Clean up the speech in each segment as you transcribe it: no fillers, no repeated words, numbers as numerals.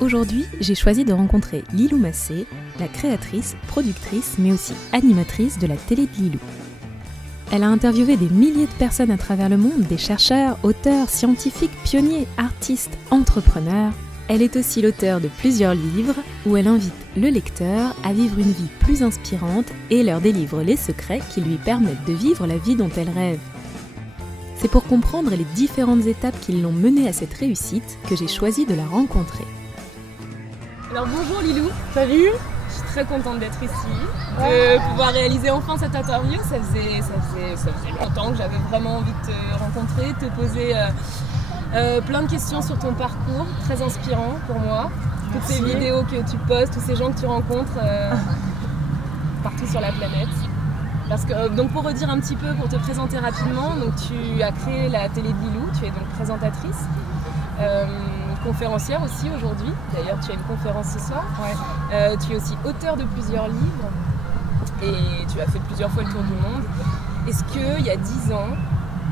Aujourd'hui, j'ai choisi de rencontrer Lilou Massé, la créatrice, productrice, mais aussi animatrice de la télé de Lilou. Elle a interviewé des milliers de personnes à travers le monde, des chercheurs, auteurs, scientifiques, pionniers, artistes, entrepreneurs. Elle est aussi l'auteure de plusieurs livres où elle invite le lecteur à vivre une vie plus inspirante et leur délivre les secrets qui lui permettent de vivre la vie dont elle rêve. C'est pour comprendre les différentes étapes qui l'ont menée à cette réussite que j'ai choisi de la rencontrer. Alors bonjour Lilou. Salut. Je suis très contente d'être ici, de pouvoir réaliser enfin cette interview. Ça faisait longtemps que j'avais vraiment envie de te rencontrer, de te poser plein de questions sur ton parcours, très inspirant pour moi. Toutes ces vidéos que tu postes, tous ces gens que tu rencontres partout sur la planète. Parce que, donc pour redire un petit peu, pour te présenter rapidement, donc tu as créé la télé de Lilou, tu es donc présentatrice, conférencière aussi aujourd'hui, d'ailleurs tu as une conférence ce soir. Ouais. Tu es aussi auteur de plusieurs livres et tu as fait plusieurs fois le tour du monde. Est-ce qu'il y a 10 ans,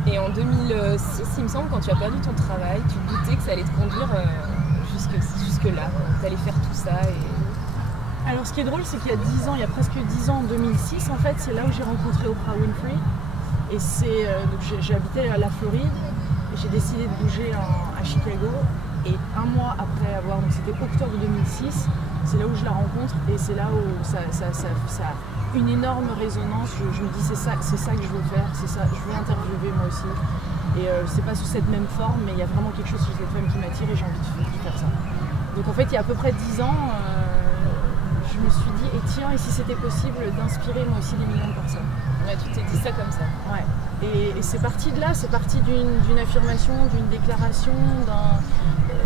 et en 2006 il me semble, quand tu as perdu ton travail, tu te doutais que ça allait te conduire jusque-là, tu allais faire tout ça Alors ce qui est drôle, c'est qu'il y a 10 ans, il y a presque 10 ans, en 2006 en fait, c'est là où j'ai rencontré Oprah Winfrey. Et j'habitais à la Floride et j'ai décidé de bouger à Chicago. Et un mois après avoir, donc c'était octobre 2006, c'est là où je la rencontre et c'est là où ça a une énorme résonance. Je me dis c'est ça que je veux faire, c'est ça, je veux interviewer moi aussi. Et c'est pas sous cette même forme, mais il y a vraiment quelque chose chez cette femme qui m'attire et j'ai envie de faire ça. Donc en fait, il y a à peu près 10 ans, je me suis dit, et tiens, et si c'était possible d'inspirer moi aussi des millions de personnes. Ouais, tu t'es dit ça comme ça. Ouais. Et c'est parti de là, c'est parti d'une affirmation, d'une déclaration,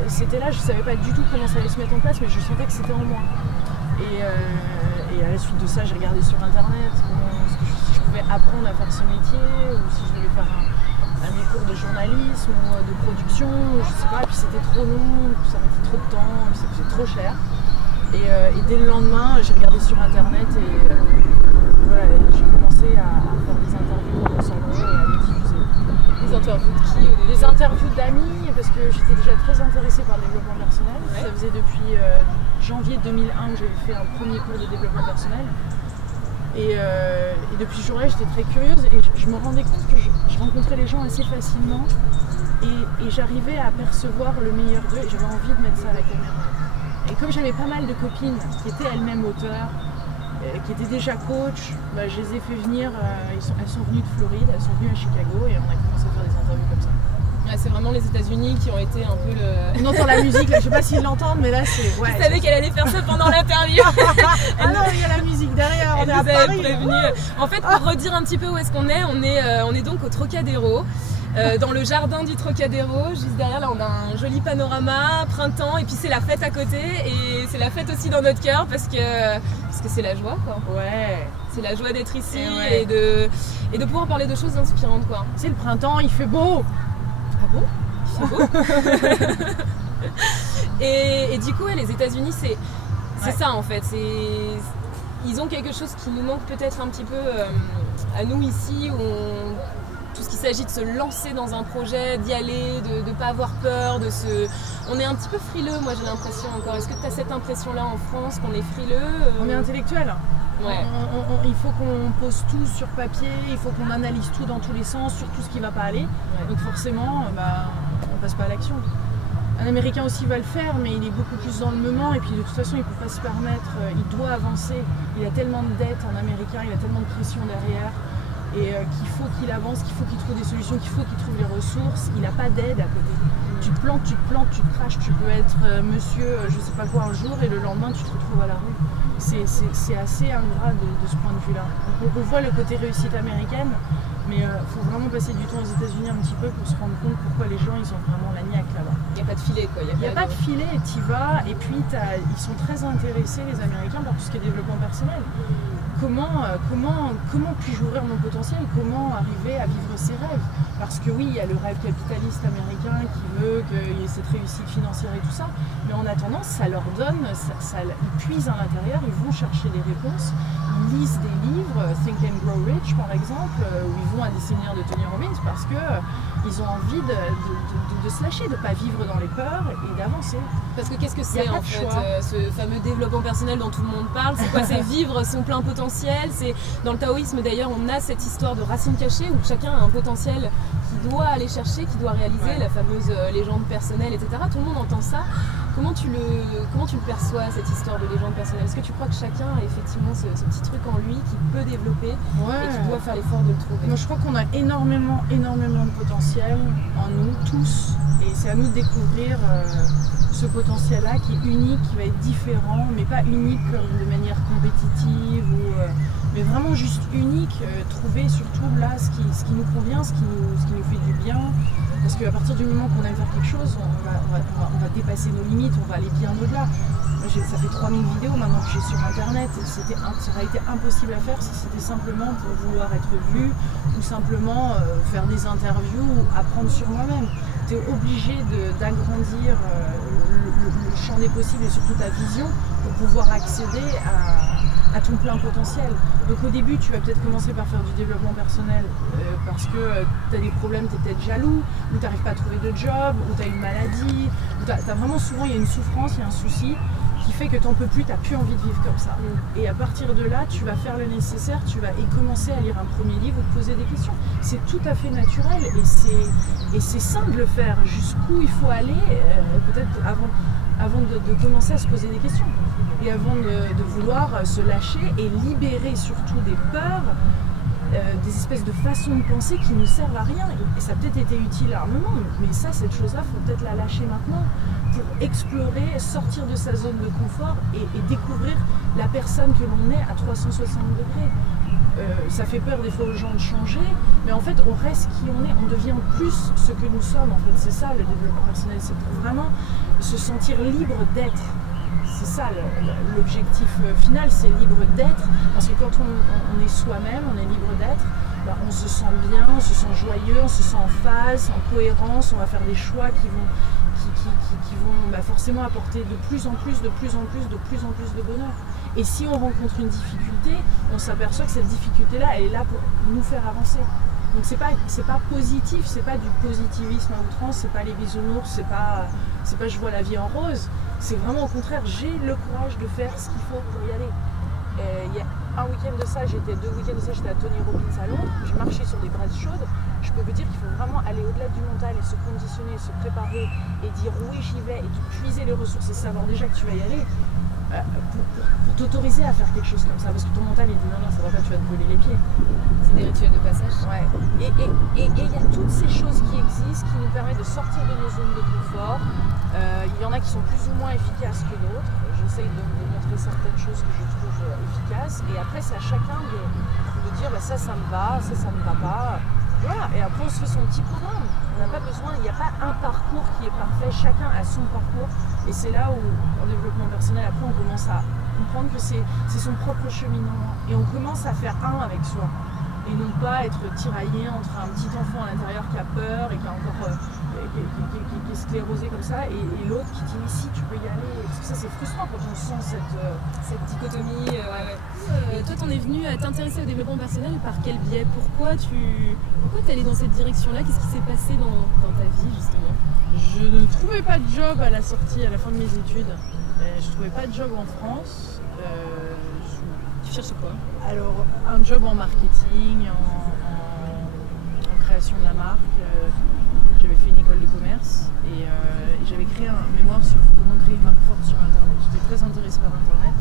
c'était là, je savais pas du tout comment ça allait se mettre en place, mais je sentais que c'était en moi. Et à la suite de ça, j'ai regardé sur internet si je pouvais apprendre à faire ce métier, ou si je devais faire un cours de journalisme ou de production, je sais pas, et puis c'était trop long, ça mettait trop de temps, ça coûtait trop cher. Et dès le lendemain, j'ai regardé sur internet et voilà, j'ai commencé à faire des interviews dans mon salon et à les diffuser. Des interviews de qui? Des interviews d'amis, parce que j'étais déjà très intéressée par le développement personnel. Ouais. Ça faisait depuis janvier 2001 que j'avais fait un premier cours de développement personnel. Et depuis ce jour-là, j'étais très curieuse et je me rendais compte que je rencontrais les gens assez facilement et j'arrivais à percevoir le meilleur d'eux et j'avais envie de mettre ça à la caméra. Et comme j'avais pas mal de copines qui étaient elles-mêmes auteurs, qui étaient déjà coach, bah, je les ai fait venir, elles sont venues de Floride, elles sont venues à Chicago et on a commencé à faire des interviews comme ça. Ouais, c'est vraiment les États-Unis qui ont été un peu le... On entend la musique, là, je sais pas s'ils l'entendent, mais là c'est... Ouais, je savais qu'elle allait faire ça pendant l'interview. Ah non, il y a la musique derrière, on est à Paris. En fait, pour redire un petit peu où est-ce qu'on est, on est donc au Trocadéro. Dans le jardin du Trocadéro, juste derrière là on a un joli panorama, printemps, et puis c'est la fête à côté et c'est la fête aussi dans notre cœur parce que c'est la joie quoi. Ouais. C'est la joie d'être ici et de pouvoir parler de choses inspirantes quoi. C'est le printemps, il fait beau. Ah bon? Il fait beau. et du coup ouais, les États-Unis c'est ça en fait, ils ont quelque chose qui nous manque peut-être un petit peu à nous ici où tout ce qu'il s'agit de se lancer dans un projet, d'y aller, de ne pas avoir peur, on est un petit peu frileux, moi j'ai l'impression encore. Est-ce que tu as cette impression-là en France, qu'on est frileux On est intellectuel. Ouais. Il faut qu'on pose tout sur papier, il faut qu'on analyse tout dans tous les sens, sur tout ce qui ne va pas aller. Ouais. Donc forcément, on ne passe pas à l'action. Un Américain aussi va le faire, mais il est beaucoup plus dans le moment et puis de toute façon il ne peut pas se permettre, il doit avancer. Il a tellement de dettes en Américain, il a tellement de pression derrière. Et qu'il faut qu'il avance, qu'il faut qu'il trouve des solutions, qu'il faut qu'il trouve les ressources. Il n'a pas d'aide à côté. Tu te plantes, tu te craches, tu peux être monsieur je sais pas quoi un jour et le lendemain tu te retrouves à la rue. C'est assez ingrat de ce point de vue-là. On voit le côté réussite américaine, mais il faut vraiment passer du temps aux États-Unis un petit peu pour se rendre compte pourquoi les gens ils ont vraiment la niaque là-bas. Il n'y a pas de filet quoi. Il n'y a pas de filet, tu y vas et puis ils sont très intéressés les Américains par tout ce qui est développement personnel. Comment puis-je ouvrir mon potentiel? Comment arriver à vivre ses rêves? Parce que oui, il y a le rêve capitaliste américain qui veut qu'il y ait cette réussite financière et tout ça, mais en attendant, ça leur donne, ils puisent à l'intérieur, ils vont chercher des réponses, ils lisent des livres, Think and Grow Rich par exemple, où ils vont à des séminaires de Tony Robbins parce qu'ils ont envie de se lâcher, de ne pas vivre dans les peurs et d'avancer. Parce que qu'est-ce que c'est en fait ce fameux développement personnel dont tout le monde parle? C'est quoi? C'est vivre son plein potentiel. C'est dans le taoïsme d'ailleurs, on a cette histoire de racine cachée où chacun a un potentiel qu'il doit aller chercher, qu'il doit réaliser, la fameuse légende personnelle, etc. Tout le monde entend ça. Comment tu le perçois, cette histoire de légende personnelle? Est-ce que tu crois que chacun a effectivement ce petit truc en lui qui peut développer et qui doit faire l'effort de le trouver? Moi je crois qu'on a énormément de potentiel en nous tous et c'est à nous de découvrir ce potentiel-là qui est unique, qui va être différent, mais pas unique de manière compétitive mais vraiment juste unique, trouver surtout là ce qui nous convient, ce qui nous fait du bien. Parce qu'à partir du moment qu'on aime faire quelque chose, on va dépasser nos limites, on va aller bien au-delà. Ça fait 3000 vidéos maintenant que j'ai sur internet. Ça aurait été impossible à faire si c'était simplement pour vouloir être vu ou simplement faire des interviews ou apprendre sur moi-même. Tu es obligé d'agrandir le champ des possibles et surtout ta vision pour pouvoir accéder à ton plein potentiel. Donc au début, tu vas peut-être commencer par faire du développement personnel parce que tu as des problèmes, tu es peut-être jaloux, ou tu n'arrives pas à trouver de job, ou tu as une maladie, ou vraiment souvent il y a une souffrance, il y a un souci qui fait que tu n'en peux plus, tu n'as plus envie de vivre comme ça. Et à partir de là, tu vas faire le nécessaire, tu vas commencer à lire un premier livre ou te poser des questions. C'est tout à fait naturel et c'est sain de le faire. Jusqu'où il faut aller, peut-être avant de commencer à se poser des questions. Et avant de vouloir se lâcher et libérer surtout des peurs, des espèces de façons de penser qui ne servent à rien. Et ça a peut-être été utile à un moment, mais cette chose-là, il faut peut-être la lâcher maintenant pour explorer, sortir de sa zone de confort et découvrir la personne que l'on est à 360 degrés. Ça fait peur des fois aux gens de changer, mais en fait on reste qui on est, on devient plus ce que nous sommes. En fait, c'est ça le développement personnel, c'est pour vraiment se sentir libre d'être. C'est ça l'objectif final, c'est libre d'être, parce que quand on est soi-même, on est libre d'être, on se sent bien, on se sent joyeux, on se sent en phase, en cohérence, on va faire des choix qui vont forcément apporter de plus en plus de bonheur. Et si on rencontre une difficulté, on s'aperçoit que cette difficulté-là, elle est là pour nous faire avancer. Donc c'est pas positif, c'est pas du positivisme à outrance, c'est pas les bisounours, c'est pas je vois la vie en rose. C'est vraiment au contraire, j'ai le courage de faire ce qu'il faut pour y aller. Il y a deux week-ends de ça, j'étais à Tony Robbins à Londres, j'ai marché sur des braises chaudes. Je peux vous dire qu'il faut vraiment aller au-delà du mental et se conditionner, se préparer et dire oui j'y vais et puiser les ressources et savoir déjà que tu vas y aller pour t'autoriser à faire quelque chose comme ça, parce que ton mental il dit non ça va pas, tu vas te brûler les pieds. C'est des rituels de passage. Ouais. Et il y a toutes ces choses qui existent qui nous permettent de sortir de nos zones de confort. Il y en a qui sont plus ou moins efficaces que d'autres. J'essaye de montrer certaines choses que je trouve efficaces et après c'est à chacun de dire ça me va, ça me va pas. Voilà, et après on se fait son petit programme. On n'a pas besoin, il n'y a pas un parcours qui est parfait, chacun a son parcours. Et c'est là où, en développement personnel, après on commence à comprendre que c'est son propre cheminement. Et on commence à faire un avec soi. Et non pas être tiraillé entre un petit enfant à l'intérieur qui a peur et qui a encore qui est sclérosé comme ça, et l'autre qui dit mais si tu peux y aller. Parce que ça c'est frustrant quand on sent cette dichotomie. Et toi t'en es venu à t'intéresser au développement personnel par quel biais? Pourquoi t'es allé dans cette direction-là? Qu'est-ce qui s'est passé dans ta vie justement? Je ne trouvais pas de job à la fin de mes études. Je ne trouvais pas de job en France. Tu cherches quoi? Alors, un job en marketing, en création de la marque. J'avais fait une école de commerce et j'avais créé un mémoire sur comment créer une marque forte sur Internet. J'étais très intéressée par Internet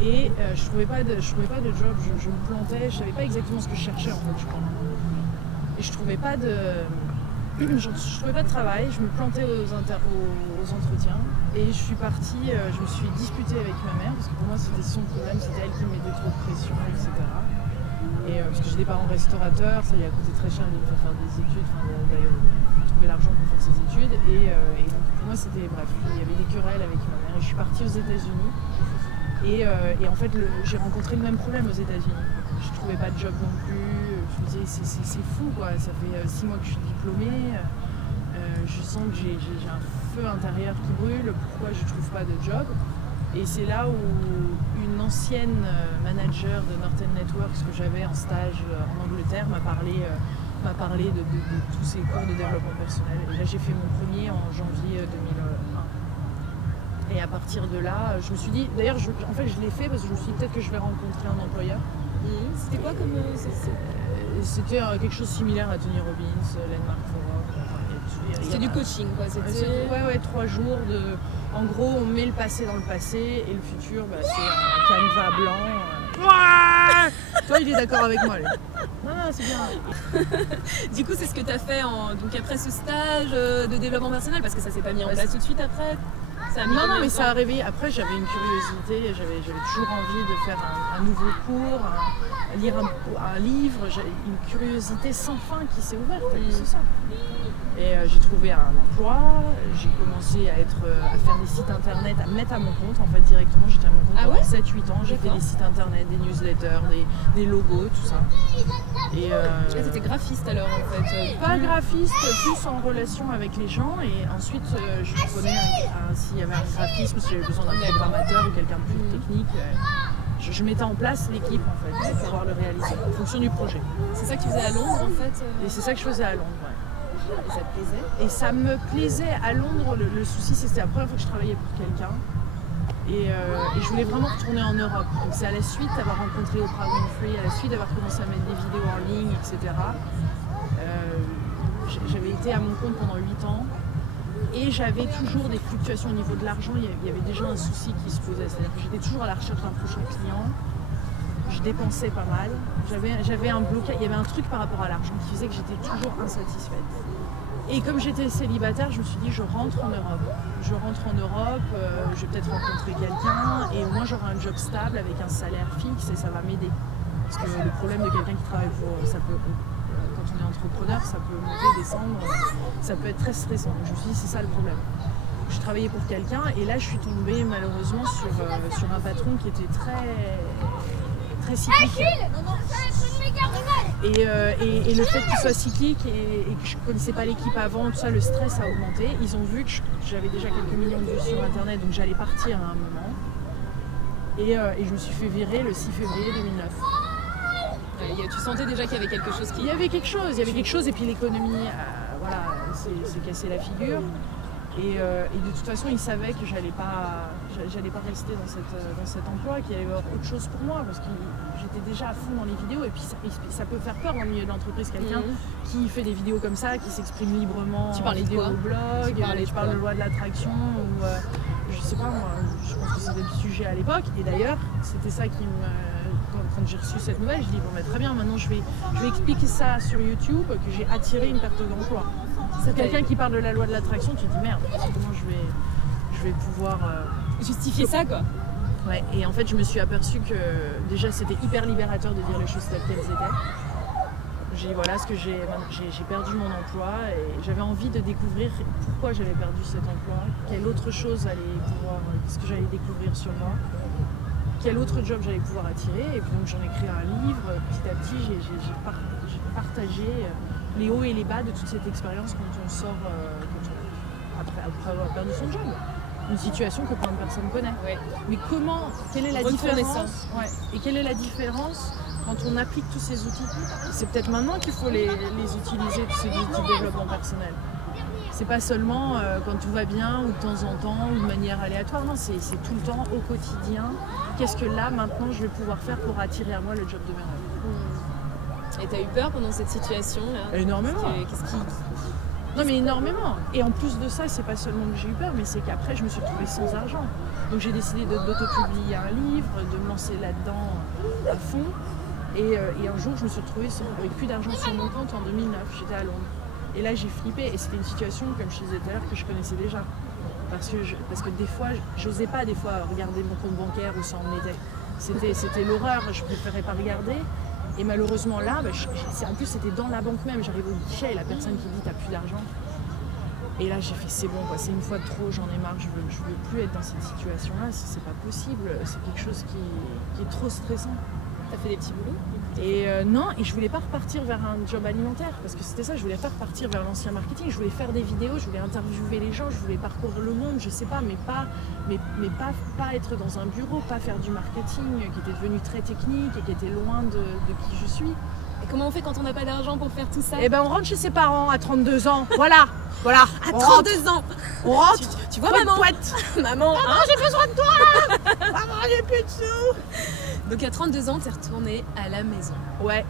et je trouvais pas de job. Je me plantais, je savais pas exactement ce que je cherchais en fait, je crois. Et je trouvais pas de travail, je me plantais aux entretiens et je suis partie, je me suis disputée avec ma mère parce que pour moi c'était son problème, c'était elle qui me mettait trop de pression, etc. Et parce que j'ai des parents restaurateurs, ça lui a coûté très cher de me faire des études, d'ailleurs trouver l'argent pour faire ses études et donc pour moi c'était, bref, il y avait des querelles avec ma mère et je suis partie aux États-Unis et en fait j'ai rencontré le même problème aux États-Unis. Je trouvais pas de job non plus, je me disais c'est fou quoi, ça fait 6 mois que je suis diplômée, je sens que j'ai un feu intérieur qui brûle, pourquoi je trouve pas de job? Et c'est là où une ancienne manager de Northern Networks que j'avais en stage en Angleterre m'a parlé de tous ces cours de développement personnel. Et là, j'ai fait mon premier en janvier 2001. Et à partir de là, je me suis dit, d'ailleurs, en fait, je l'ai fait parce que je me suis dit peut-être que je vais rencontrer un employeur. C'était quoi comme... C'était quelque chose de similaire à Tony Robbins, Landmark Forum. C'était du coaching, quoi. Ouais, 3 jours de... En gros, on met le passé dans le passé et le futur, bah, c'est un canevas blanc. Toi, il est d'accord avec moi, lui. Non, c'est bien. Du coup, c'est ce que tu as fait donc après ce stage de développement personnel, parce que ça s'est pas mis en place tout de suite après. Non, mais ça a arrivé. Après, j'avais une curiosité, j'avais toujours envie de faire un nouveau cours, lire un livre, une curiosité sans fin qui s'est ouverte, c'est ça. Et j'ai trouvé un emploi, j'ai commencé à faire des sites internet, à me mettre à mon compte en fait directement. J'étais à mon compte pendant 7-8 ans, j'ai fait des sites internet, des newsletters, des logos, tout ça. Et t'étais graphiste alors en fait Pas graphiste, plus en relation avec les gens. Et ensuite je prenais s'il y avait un graphisme, si j'avais besoin d'un programmateur ou quelqu'un de plus technique. Je mettais en place l'équipe en fait pour pouvoir le réaliser en fonction du projet. C'est ça que tu faisais à Londres en fait Et c'est ça que je faisais à Londres, ouais. Et ça te plaisait? Et ça me plaisait à Londres. Le souci, c'était la première fois que je travaillais pour quelqu'un. Et je voulais vraiment retourner en Europe. Donc c'est à la suite d'avoir rencontré Oprah Winfrey, à la suite d'avoir commencé à mettre des vidéos en ligne, etc. J'avais été à mon compte pendant 8 ans. Et j'avais toujours des fluctuations au niveau de l'argent. Il y avait déjà un souci qui se posait. C'est-à-dire que j'étais toujours à la recherche d'un prochain client. Je dépensais pas mal. J'avais un blocage. Il y avait un truc par rapport à l'argent qui faisait que j'étais toujours insatisfaite. Et comme j'étais célibataire, je me suis dit je rentre en Europe. Je vais peut-être rencontrer quelqu'un et au moins j'aurai un job stable avec un salaire fixe et ça va m'aider. Parce que le problème de quelqu'un qui travaille quand on est entrepreneur, ça peut monter, descendre, ça peut être très stressant. Donc je me suis dit c'est ça le problème. Je travaillais pour quelqu'un et là je suis tombée malheureusement sur un patron qui était très cyclique. Et le fait qu'il soit cyclique et que je ne connaissais pas l'équipe avant, tout ça, le stress a augmenté. Ils ont vu que j'avais déjà quelques millions de vues sur internet, donc j'allais partir à un moment. Et je me suis fait virer le 6 février 2009. Tu sentais déjà qu'il y avait quelque chose qui... Il y avait quelque chose et puis l'économie, s'est cassé la figure. Et de toute façon, ils savaient que j'allais pas rester dans cet emploi, qu'il y avait autre chose pour moi, parce que j'étais déjà à fond dans les vidéos, et puis ça peut faire peur dans le milieu de l'entreprise, quelqu'un qui fait des vidéos comme ça, qui s'exprime librement en vidéo au blog, je parle de loi de l'attraction, ou je sais pas moi, je pense que c'était le sujet à l'époque, et d'ailleurs, c'était ça qui quand j'ai reçu cette nouvelle, je dis bon très bien, maintenant je vais expliquer ça sur YouTube, que j'ai attiré une perte d'emploi. C'est quelqu'un qui parle de la loi de l'attraction, tu te dis merde, comment je vais pouvoir justifier ça quoi. Ouais, et en fait je me suis aperçue que déjà c'était hyper libérateur de dire les choses telles qu'elles étaient. J'ai dit voilà, j'ai perdu mon emploi et j'avais envie de découvrir pourquoi j'avais perdu cet emploi, quelle autre chose qu'est-ce que j'allais découvrir sur moi, quel autre job j'allais pouvoir attirer, et puis donc j'en ai créé un livre, petit à petit j'ai partagé les hauts et les bas de toute cette expérience quand on sort après avoir perdu son job. Une situation que plein de personnes connaissent. Ouais. Mais quelle est la différence et quelle est la différence quand on applique tous ces outils? C'est peut-être maintenant qu'il faut les utiliser, tous ces outils de développement personnel. C'est pas seulement quand tout va bien ou de temps en temps ou de manière aléatoire, non, c'est tout le temps, au quotidien. Qu'est-ce que là, maintenant, je vais pouvoir faire pour attirer à moi le job de mes rêves? Et t'as eu peur pendant cette situation là? Énormément. Non mais énormément. Et en plus de ça, c'est pas seulement que j'ai eu peur, mais c'est qu'après je me suis retrouvée sans argent. Donc j'ai décidé d'auto-publier un livre, de me lancer là-dedans à fond. Et un jour, je me suis retrouvée avec plus d'argent sur mon compte en 2009. J'étais à Londres. Et là, j'ai flippé. Et c'était une situation, comme je disais tout à l'heure, que je connaissais déjà. Parce que des fois, j'osais pas regarder mon compte bancaire où ça en était. C'était l'horreur. Je préférais pas regarder. Et malheureusement là, en plus c'était dans la banque même, j'arrive au guichet et la personne qui dit t'as plus d'argent. Et là j'ai fait c'est bon quoi, c'est une fois de trop, j'en ai marre, je veux plus être dans cette situation là, c'est pas possible, c'est quelque chose qui est trop stressant. T'as fait des petits boulots? Et non, et je voulais pas repartir vers un job alimentaire, parce que c'était ça, je voulais pas repartir vers l'ancien marketing, je voulais faire des vidéos, je voulais interviewer les gens, je voulais parcourir le monde, je sais pas, mais pas être dans un bureau, pas faire du marketing qui était devenu très technique et qui était loin de qui je suis. Et comment on fait quand on n'a pas d'argent pour faire tout ça? Eh ben on rentre chez ses parents à 32 ans, voilà. À 32 ans. On rentre, tu vois maman? Maman, maman, j'ai besoin de toi. Maman, j'ai plus de sous. Donc à 32 ans, t'es retournée à la maison. Ouais.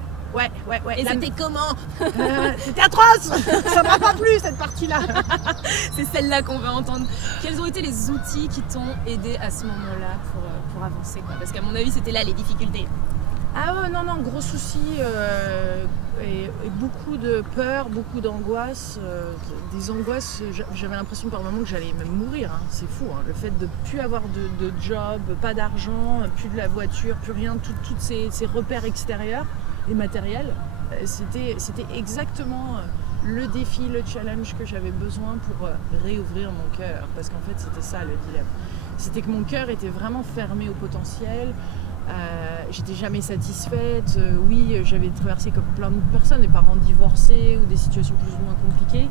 Et c'était comment? C'était atroce. Ça m'a pas plu cette partie-là. C'est celle-là qu'on va entendre. Quels ont été les outils qui t'ont aidé à ce moment-là pour avancer, quoi? Parce qu'à mon avis, c'était là les difficultés. Ah ouais, non, gros souci et beaucoup de peur, beaucoup d'angoisse, des angoisses, j'avais l'impression par moments que j'allais même mourir, hein. C'est fou, hein. Le fait de plus avoir de job, pas d'argent, plus de la voiture, plus rien, tous ces repères extérieurs et matériels, c'était exactement le défi, le challenge que j'avais besoin pour réouvrir mon cœur, parce qu'en fait c'était ça le dilemme, c'était que mon cœur était vraiment fermé au potentiel. J'étais jamais satisfaite, oui j'avais traversé comme plein de personnes, des parents divorcés ou des situations plus ou moins compliquées,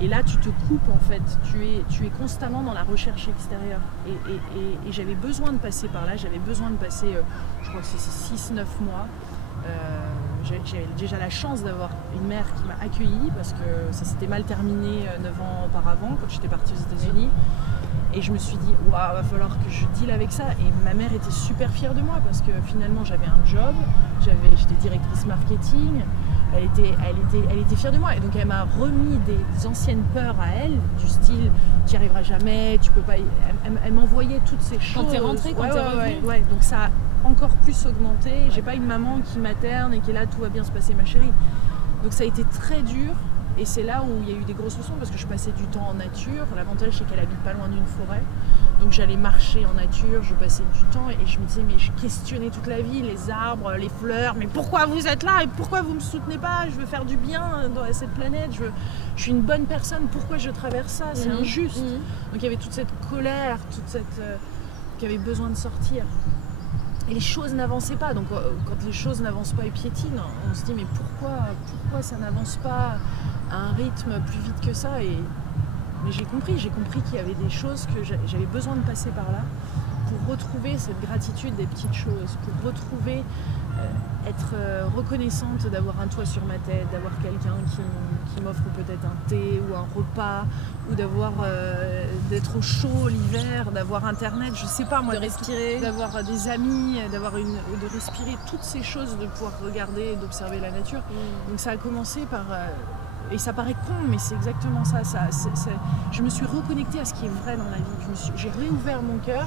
et là tu te coupes en fait, tu es constamment dans la recherche extérieure et j'avais besoin de passer par là, j'avais besoin de passer, je crois que c'est 6-9 mois, j'avais déjà la chance d'avoir une mère qui m'a accueillie parce que ça s'était mal terminé 9 ans auparavant quand j'étais partie aux États-Unis. Et je me suis dit, waouh, va falloir que je deal avec ça. Et ma mère était super fière de moi parce que finalement j'avais un job, j'étais directrice marketing, elle était fière de moi. Et donc elle m'a remis des anciennes peurs à elle, du style, tu n'y arriveras jamais, tu peux pas. Elle m'envoyait toutes ces choses. Quand t'es rentrée, quand t'es revenue. Ouais. Donc ça a encore plus augmenté. J'ai pas une maman qui materne et qui est là, tout va bien se passer ma chérie. Donc ça a été très dur. Et c'est là où il y a eu des grosses leçons parce que je passais du temps en nature. L'avantage c'est qu'elle habite pas loin d'une forêt. Donc j'allais marcher en nature, je passais du temps et je me disais mais je questionnais toute la vie, les arbres, les fleurs, mais pourquoi vous êtes là et pourquoi vous me soutenez pas? Je veux faire du bien dans cette planète, je suis une bonne personne, pourquoi je traverse ça? C'est injuste. Donc il y avait toute cette colère, qui avait besoin de sortir. Et les choses n'avançaient pas, donc quand les choses n'avancent pas et piétinent, on se dit mais pourquoi ça n'avance pas à un rythme plus vite que ça? Mais j'ai compris qu'il y avait des choses que j'avais besoin de passer par là pour retrouver cette gratitude des petites choses, pour retrouver, être reconnaissante d'avoir un toit sur ma tête, d'avoir quelqu'un qui m'offre peut-être un thé ou un repas, ou d'être au chaud l'hiver, d'avoir internet, je sais pas moi, de respirer, d'avoir des amis, de respirer toutes ces choses, de pouvoir regarder et d'observer la nature. Donc ça a commencé par et ça paraît con, mais c'est exactement ça. Je me suis reconnectée à ce qui est vrai dans la vie. J'ai réouvert mon cœur,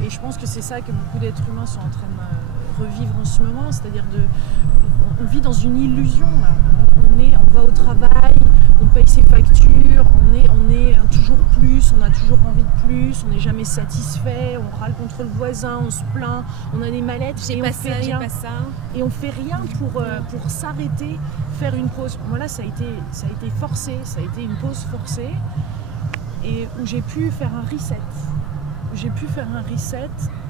et je pense que c'est ça que beaucoup d'êtres humains sont en train de revivre en ce moment, c'est-à-dire on vit dans une illusion là. On va au travail, on paye ses factures, on est toujours plus, on a toujours envie de plus, on n'est jamais satisfait, on râle contre le voisin, on se plaint, on a des mallettes et on fait rien. Et on fait rien pour s'arrêter, faire une pause. Moi là ça a été forcé, ça a été une pause forcée, et où j'ai pu faire un reset.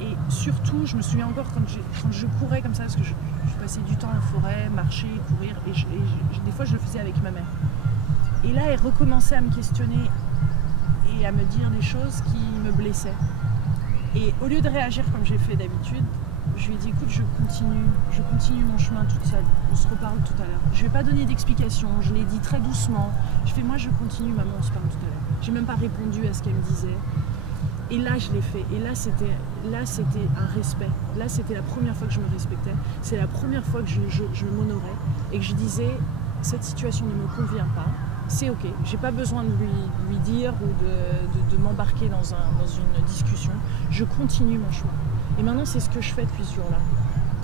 Et surtout, je me souviens encore quand je courais comme ça, parce que je passais du temps en forêt, marcher, courir, et des fois je le faisais avec ma mère. Et là, elle recommençait à me questionner et à me dire des choses qui me blessaient. Et au lieu de réagir comme j'ai fait d'habitude, je lui ai dit écoute, je continue mon chemin toute seule, on se reparle tout à l'heure. Je ne vais pas donner d'explications, je l'ai dit très doucement. Je fais moi je continue, maman, on se parle tout à l'heure. J'ai même pas répondu à ce qu'elle me disait. Et là, je l'ai fait. Et là, c'était un respect. Là, c'était la première fois que je me respectais. C'est la première fois que je m'honorais et que je disais cette situation ne me convient pas. C'est ok. J'ai pas besoin de lui dire ou de m'embarquer dans une discussion. Je continue mon chemin. Et maintenant, c'est ce que je fais depuis ce jour-là.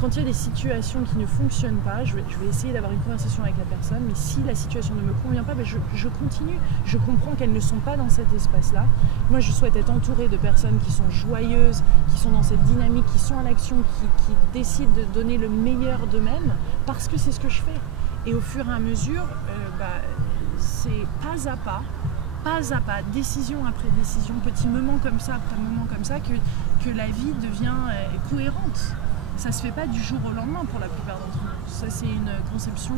Quand il y a des situations qui ne fonctionnent pas, je vais essayer d'avoir une conversation avec la personne, mais si la situation ne me convient pas, je continue. Je comprends qu'elles ne sont pas dans cet espace-là. Moi, je souhaite être entourée de personnes qui sont joyeuses, qui sont dans cette dynamique, qui sont en action, qui décident de donner le meilleur d'eux-mêmes, parce que c'est ce que je fais. Et au fur et à mesure, c'est pas à pas, décision après décision, petit moment comme ça après moment comme ça, que la vie devient cohérente. Ça se fait pas du jour au lendemain pour la plupart d'entre nous. Ça, c'est une conception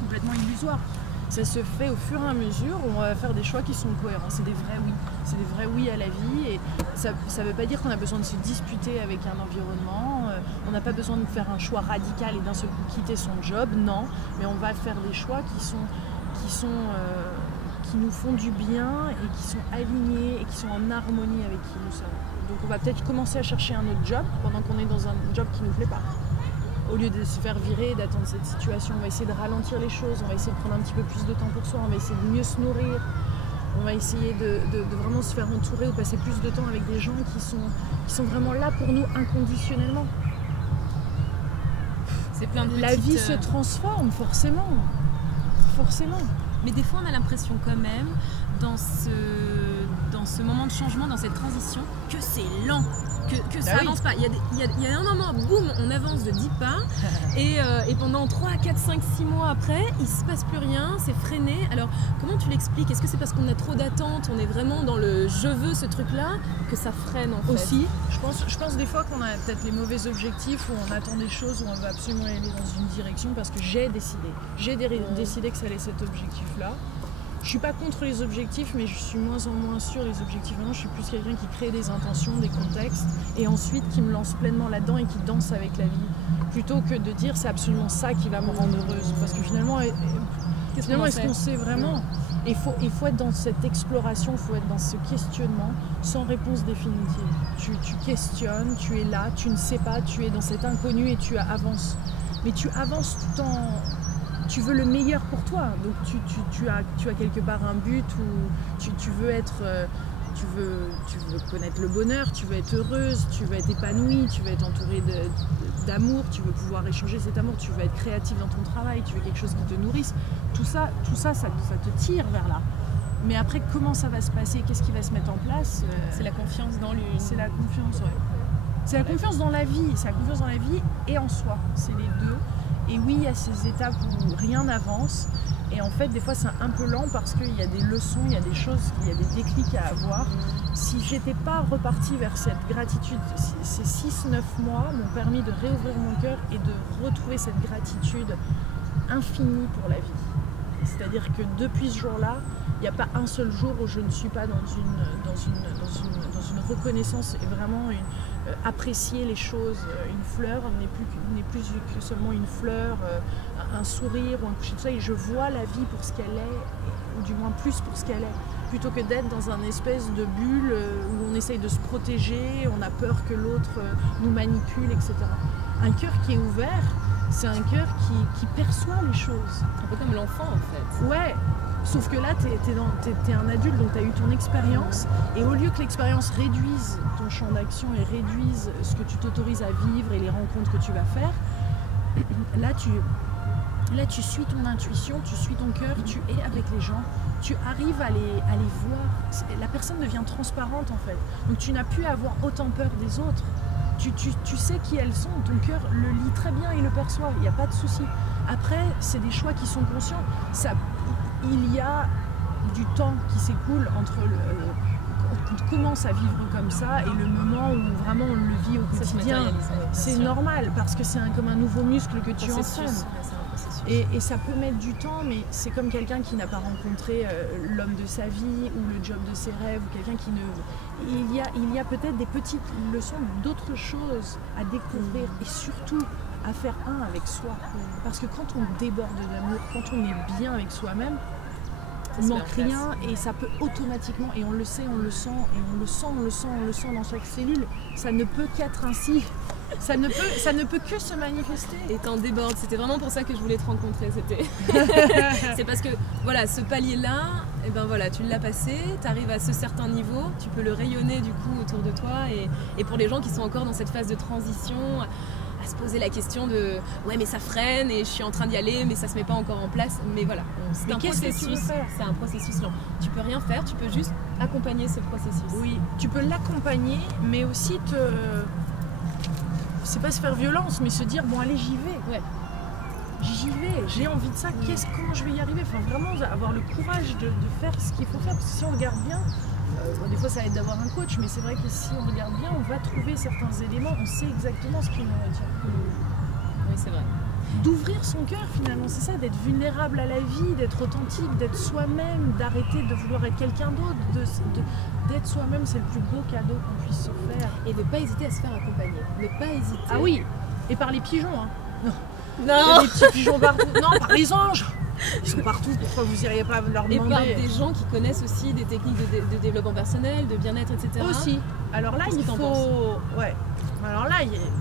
complètement illusoire. Ça se fait au fur et à mesure, on va faire des choix qui sont cohérents. C'est des vrais oui. C'est des vrais oui à la vie. Et ça ne veut pas dire qu'on a besoin de se disputer avec un environnement. On n'a pas besoin de faire un choix radical et d'un seul coup quitter son job. Non, mais on va faire des choix qui nous font du bien et qui sont alignés et qui sont en harmonie avec qui nous sommes. Donc on va peut-être commencer à chercher un autre job pendant qu'on est dans un job qui ne nous plaît pas. Au lieu de se faire virer, d'attendre cette situation, on va essayer de ralentir les choses, on va essayer de prendre un petit peu plus de temps pour soi, on va essayer de mieux se nourrir, on va essayer de vraiment se faire entourer ou passer plus de temps avec des gens qui sont vraiment là pour nous inconditionnellement. C'est plein de La vie se transforme, forcément. Mais des fois, on a l'impression quand même, dans ce moment de changement, dans cette transition, que c'est lent, que ça avance pas. Il y a un moment, boum, on avance de 10 pas, et pendant 3, 4, 5, 6 mois après, il se passe plus rien, c'est freiné. Alors, comment tu l'expliques? Est-ce que c'est parce qu'on a trop d'attentes, on est vraiment dans le « je veux » ce truc-là, que ça freine en fait? Aussi, je pense des fois qu'on a peut-être les mauvais objectifs, où on attend des choses, où on va absolument aller dans une direction, parce que j'ai décidé que ça allait cet objectif-là. Je suis pas contre les objectifs, mais je suis moins en moins sur les objectifs. Vraiment, je suis plus quelqu'un qui crée des intentions, des contextes, et ensuite qui me lance pleinement là-dedans et qui danse avec la vie, plutôt que de dire c'est absolument ça qui va me rendre heureuse. Parce que finalement, est-ce qu'on sait vraiment? Il faut être dans cette exploration, il faut être dans ce questionnement sans réponse définitive. Tu questionnes, tu es là, tu ne sais pas, tu es dans cet inconnu et tu avances. Mais tu avances tout en... Tu veux le meilleur pour toi, donc tu as quelque part un but où tu veux être, tu veux connaître le bonheur, tu veux être heureuse, tu veux être épanouie, tu veux être entourée d'amour, tu veux pouvoir échanger cet amour, tu veux être créative dans ton travail, tu veux quelque chose qui te nourrisse. Tout ça te tire vers là. Mais après, comment ça va se passer? Qu'est-ce qui va se mettre en place? C'est la confiance dans lui. C'est la confiance, ouais. C'est la confiance dans la vie, et en soi, c'est les deux. Et oui, il y a ces étapes où rien n'avance. Et en fait, des fois, c'est un peu lent parce qu'il y a des leçons, il y a des choses, il y a des déclics à avoir. Si j'étais pas repartie vers cette gratitude, ces 6-9 mois m'ont permis de réouvrir mon cœur et de retrouver cette gratitude infinie pour la vie. C'est-à-dire que depuis ce jour-là, il n'y a pas un seul jour où je ne suis pas dans une reconnaissance et vraiment apprécier les choses. Une fleur n'est plus que seulement une fleur, un sourire ou un coucher de soleil. Je vois la vie pour ce qu'elle est, ou du moins plus pour ce qu'elle est, plutôt que d'être dans un espèce de bulle où on essaye de se protéger, on a peur que l'autre nous manipule, etc. Un cœur qui est ouvert, c'est un cœur qui perçoit les choses. Un peu comme l'enfant en fait. Ouais. Sauf que là, t'es un adulte, donc t'as eu ton expérience, et au lieu que l'expérience réduise ton champ d'action et réduise ce que tu t'autorises à vivre et les rencontres que tu vas faire, là tu suis ton intuition, tu suis ton cœur, tu es avec les gens, tu arrives à les voir. La personne devient transparente en fait, donc tu n'as plus à avoir autant peur des autres. Tu sais qui elles sont, ton cœur le lit très bien, il le perçoit, il n'y a pas de souci. Après, c'est des choix qui sont conscients. Il y a du temps qui s'écoule entre quand on commence à vivre comme ça et le moment où vraiment on le vit au quotidien. C'est normal parce que c'est comme un nouveau muscle que tu entraînes. Et ça peut mettre du temps, mais c'est comme quelqu'un qui n'a pas rencontré l'homme de sa vie ou le job de ses rêves, ou quelqu'un qui ne... Il y a peut-être des petites leçons d'autres choses à découvrir et surtout à faire un avec soi. Parce que quand on déborde d'amour, quand on est bien avec soi-même, on manque rien et ça peut automatiquement, et on le sait, on le sent, et on le sent dans chaque cellule. Ça ne peut qu'être ainsi. Ça ne peut que se manifester. Et t'en débordes, c'était vraiment pour ça que je voulais te rencontrer. C'est parce que voilà, ce palier-là, et ben voilà, tu l'as passé, tu arrives à ce certain niveau, tu peux le rayonner du coup autour de toi. Et pour les gens qui sont encore dans cette phase de transition, à se poser la question de ouais mais ça freine et je suis en train d'y aller mais ça se met pas encore en place. Mais voilà, c'est un processus lent. Tu peux rien faire, tu peux juste accompagner ce processus. Oui, tu peux l'accompagner, mais aussi c'est pas se faire violence, mais se dire bon allez j'y vais. Ouais. J'y vais, j'ai envie de ça, comment je vais y arriver? Enfin vraiment avoir le courage de faire ce qu'il faut faire, parce que si on regarde bien, des fois ça aide d'avoir un coach, mais c'est vrai que si on regarde bien, on va trouver certains éléments, on sait exactement ce qui nous retient. Oui, c'est vrai. D'ouvrir son cœur finalement, c'est ça, d'être vulnérable à la vie, d'être authentique, d'être soi-même, d'arrêter de vouloir être quelqu'un d'autre, d'être soi-même, c'est le plus beau cadeau qu'on puisse se faire. Et de ne pas hésiter à se faire accompagner. Ne pas hésiter. Ah oui, et par les pigeons, hein. Non. Il y Non. a des petits pigeons partout. Non, par les anges. Ils sont partout, pourquoi vous n'iriez pas leur Et demander? par des gens qui connaissent aussi des techniques de développement personnel, de bien-être, etc. Aussi. Alors là, Qu'est-ce il que t'en faut... Ouais. Alors là,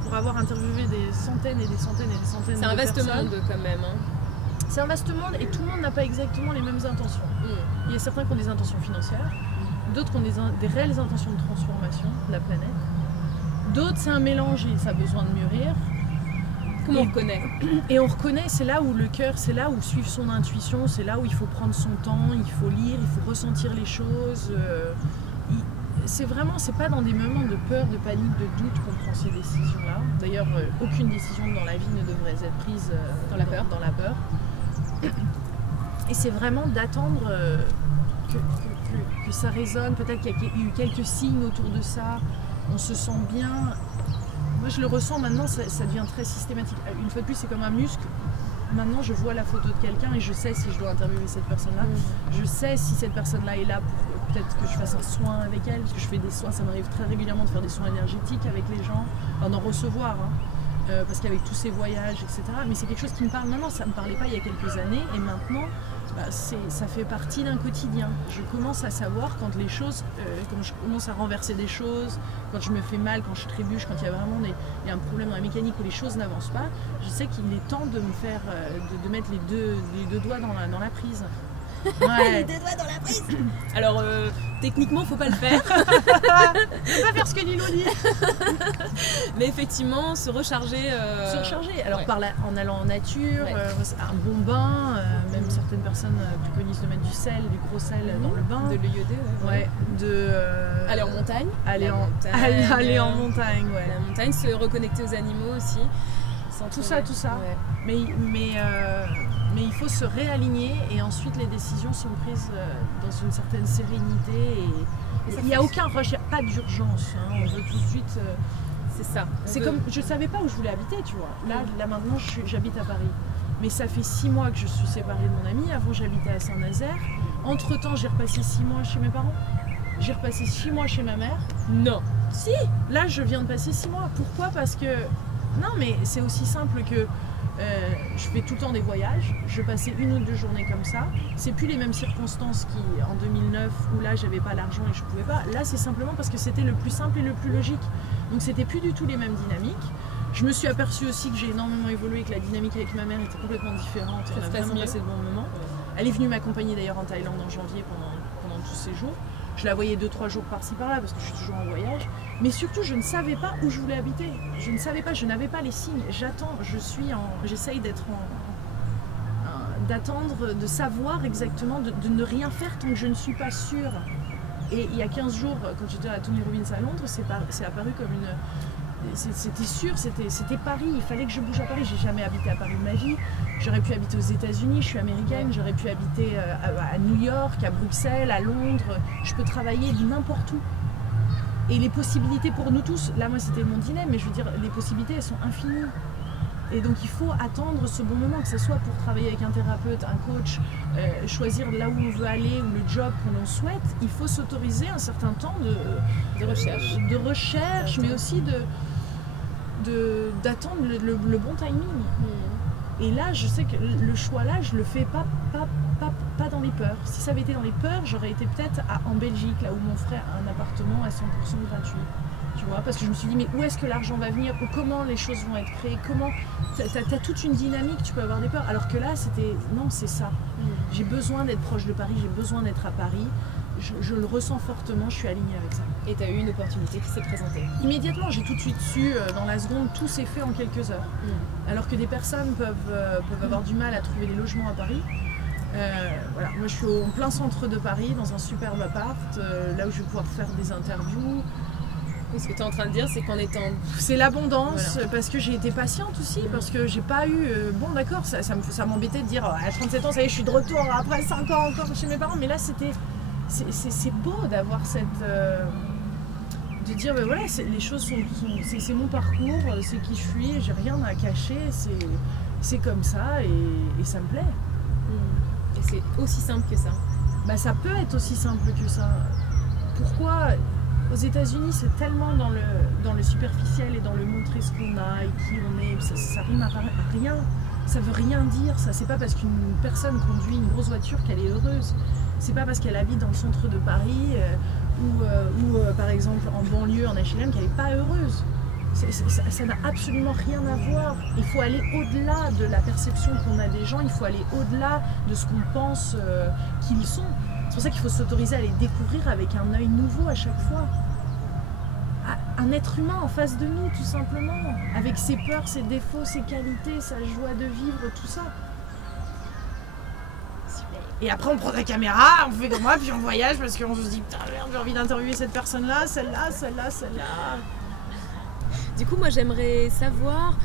pour avoir interviewé des centaines et des centaines et des centaines de C'est un vaste personnes, monde quand même. Hein. c'est un vaste monde et tout le monde n'a pas exactement les mêmes intentions. Il y a certains qui ont des intentions financières, d'autres qui ont des réelles intentions de transformation de la planète. D'autres, c'est un mélange et ça a besoin de mûrir. Comment on le connaît? Et on reconnaît, c'est là où le cœur, c'est là où suivre son intuition, c'est là où il faut prendre son temps, il faut lire, il faut ressentir les choses. C'est vraiment, c'est pas dans des moments de peur, de panique, de doute qu'on prend ces décisions-là. D'ailleurs, aucune décision dans la vie ne devrait être prise dans la peur. Et c'est vraiment d'attendre que ça résonne. Peut-être qu'il y a eu quelques signes autour de ça. On se sent bien. Moi, je le ressens maintenant, ça devient très systématique. Une fois de plus, c'est comme un muscle. Maintenant, je vois la photo de quelqu'un et je sais si je dois interviewer cette personne-là. Je sais si cette personne-là est là pour peut-être que je fasse un soin avec elle, parce que je fais des soins, ça m'arrive très régulièrement de faire des soins énergétiques avec les gens, enfin, d'en recevoir, hein, parce qu'avec tous ces voyages, etc. Mais c'est quelque chose qui me parle maintenant, ça ne me parlait pas il y a quelques années, et maintenant, ça fait partie d'un quotidien. Je commence à savoir quand les choses, quand je commence à renverser des choses, quand je me fais mal, quand je trébuche, quand il y a vraiment il y a un problème dans la mécanique où les choses n'avancent pas, je sais qu'il est temps de me faire, de mettre les deux doigts dans la prise. Ouais. Les deux doigts dans la prise. Alors, techniquement, faut pas le faire. Je vais pas faire ce que Lilo dit. Mais effectivement, se recharger. Se recharger. Alors, ouais. En allant en nature, un bon bain, même certaines personnes préconisent de mettre du sel, du gros sel dans le bain. De le yoder, ouais. Aller en montagne. Aller en montagne, ouais. La montagne, se reconnecter aux animaux aussi. Tout ça. Ouais. Mais il faut se réaligner et ensuite les décisions sont prises dans une certaine sérénité et il n'y a aucun rush, il n'y a pas d'urgence. Hein, on veut tout de suite. C'est ça. C'est comme je savais pas où je voulais habiter, tu vois. Là maintenant j'habite à Paris. Mais ça fait 6 mois que je suis séparée de mon ami. Avant j'habitais à Saint-Nazaire. Entre-temps j'ai repassé 6 mois chez mes parents. J'ai repassé 6 mois chez ma mère. Non. Si. Là je viens de passer 6 mois. Pourquoi? Parce que non mais c'est aussi simple que je fais tout le temps des voyages, je passais 1 ou 2 journées comme ça. C'est plus les mêmes circonstances qu'en 2009 où là j'avais pas l'argent et je pouvais pas. Là c'est simplement parce que c'était le plus simple et le plus logique. Donc c'était plus du tout les mêmes dynamiques. Je me suis aperçue aussi que j'ai énormément évolué, que la dynamique avec ma mère était complètement différente. On a vraiment passé de bons moments. Elle est venue m'accompagner d'ailleurs en Thaïlande en janvier pendant tous ces jours. Je la voyais 2-3 jours par-ci par-là parce que je suis toujours en voyage. Mais surtout, je ne savais pas où je voulais habiter. Je ne savais pas, je n'avais pas les signes. J'attends, j'essaye d'attendre, de savoir exactement, de ne rien faire tant que je ne suis pas sûre. Et il y a 15 jours, quand j'étais à Tony Robbins à Londres, c'est apparu comme une... C'était sûr, c'était Paris, il fallait que je bouge à Paris. J'ai jamais habité à Paris de ma vie. J'aurais pu habiter aux États-Unis, je suis américaine, j'aurais pu habiter à New York, à Bruxelles, à Londres. Je peux travailler n'importe où. Et les possibilités pour nous tous, là moi c'était mon dilemme, mais je veux dire, les possibilités elles sont infinies. Et donc il faut attendre ce bon moment, que ce soit pour travailler avec un thérapeute, un coach, choisir là où on veut aller ou le job que l'on souhaite. Il faut s'autoriser un certain temps de recherche, mais aussi d'attendre le bon timing. Et là, je sais que le choix là, je le fais pas dans les peurs. Si ça avait été dans les peurs, j'aurais été peut-être en Belgique, là où mon frère a un appartement à 100% gratuit. Tu vois, parce que je me suis dit, mais où est-ce que l'argent va venir? Comment les choses vont être créées? Comment t'as toute une dynamique, tu peux avoir des peurs. Alors que là, non, c'est ça. J'ai besoin d'être proche de Paris, j'ai besoin d'être à Paris. Je le ressens fortement, je suis alignée avec ça. Et tu as eu une opportunité qui s'est présentée? Immédiatement, j'ai tout de suite su, dans la seconde, tout s'est fait en quelques heures. Alors que des personnes peuvent avoir du mal à trouver des logements à Paris. Voilà. Moi je suis en plein centre de Paris, dans un superbe appart, là où je vais pouvoir faire des interviews. Ce que tu es en train de dire, c'est qu'en étant... C'est l'abondance, voilà. Parce que j'ai été patiente aussi, parce que j'ai pas eu... bon d'accord, ça m'embêtait de dire à 37 ans, ça y est, je suis de retour après 5 ans encore chez mes parents, mais là c'est beau d'avoir de dire ben voilà, les choses c'est mon parcours, c'est qui je suis, j'ai rien à cacher, c'est comme ça et ça me plaît. Et c'est aussi simple que ça. Bah ça peut être aussi simple que ça. Pourquoi aux États-Unis c'est tellement dans le superficiel et dans le montrer ce qu'on a et qui on est, ça rime à rien. Ça veut rien dire, ça. C'est pas parce qu'une personne conduit une grosse voiture qu'elle est heureuse. C'est pas parce qu'elle habite dans le centre de Paris ou par exemple en banlieue, en HLM, qu'elle n'est pas heureuse. Ça n'a absolument rien à voir. Il faut aller au-delà de la perception qu'on a des gens, il faut aller au-delà de ce qu'on pense qu'ils sont. C'est pour ça qu'il faut s'autoriser à les découvrir avec un œil nouveau à chaque fois. Un être humain en face de nous, tout simplement, avec ses peurs, ses défauts, ses qualités, sa joie de vivre, tout ça. Et après on prend la caméra, on fait comme moi, puis on voyage parce qu'on se dit putain merde, j'ai envie d'interviewer cette personne-là, celle-là. Du coup, moi j'aimerais savoir